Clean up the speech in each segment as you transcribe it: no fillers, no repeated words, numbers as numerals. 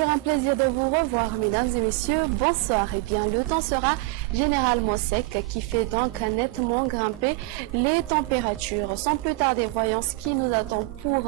toujours un plaisir de vous revoir, mesdames et messieurs. Bonsoir. Eh bien, le temps sera généralement sec, qui fait donc nettement grimper les températures. Sans plus tarder, voyons ce qui nous attend pour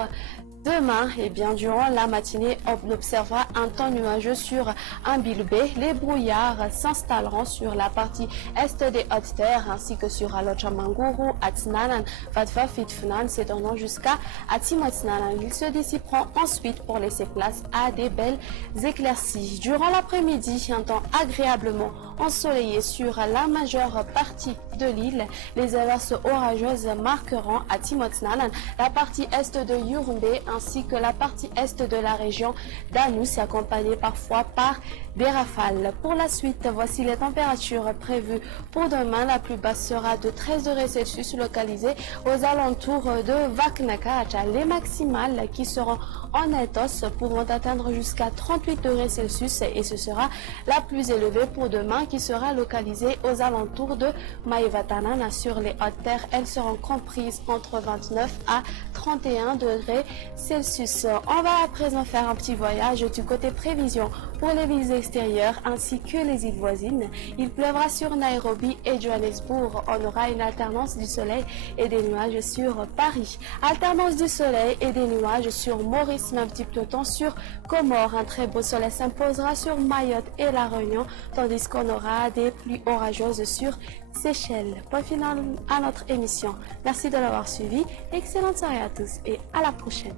demain. Eh bien, durant la matinée, on observera un temps nuageux sur Ambilbé. Les brouillards s'installeront sur la partie est des Hautes-Terres ainsi que sur Alochamanguru, Atsnanan, Fatfa, Fitfnan, s'étendant jusqu'à Atimotsnanan. Ils se dissiperont ensuite pour laisser place à des belles éclaircies. Durant l'après-midi, un temps agréablement ensoleillé sur la majeure partie de l'île. Les averses orageuses marqueront à Timotsnanan la partie est de Yurumbe ainsi que la partie est de la région d'Anous, accompagnée parfois par des rafales. Pour la suite, voici les températures prévues pour demain. La plus basse sera de 13 degrés Celsius localisée aux alentours de Vaknakacha. Les maximales qui seront en Ethos pourront atteindre jusqu'à 38 degrés Celsius et ce sera la plus élevée pour demain qui sera localisée aux alentours de Maïvatanana. Sur les hautes terres, elles seront comprises entre 29 à 31 degrés Celsius. On va à présent faire un petit voyage du côté prévision pour les villes extérieures ainsi que les îles voisines. Il pleuvra sur Nairobi et Johannesburg. On aura une alternance du soleil et des nuages sur Paris. Alternance du soleil et des nuages sur Maurice, un petit peu de temps sur Comores. Un très beau soleil s'imposera sur Mayotte et La Réunion, tandis qu'on aura des pluies orageuses sur Seychelles. Point final à notre émission. Merci de l'avoir suivi. Excellente soirée à tous et à la prochaine.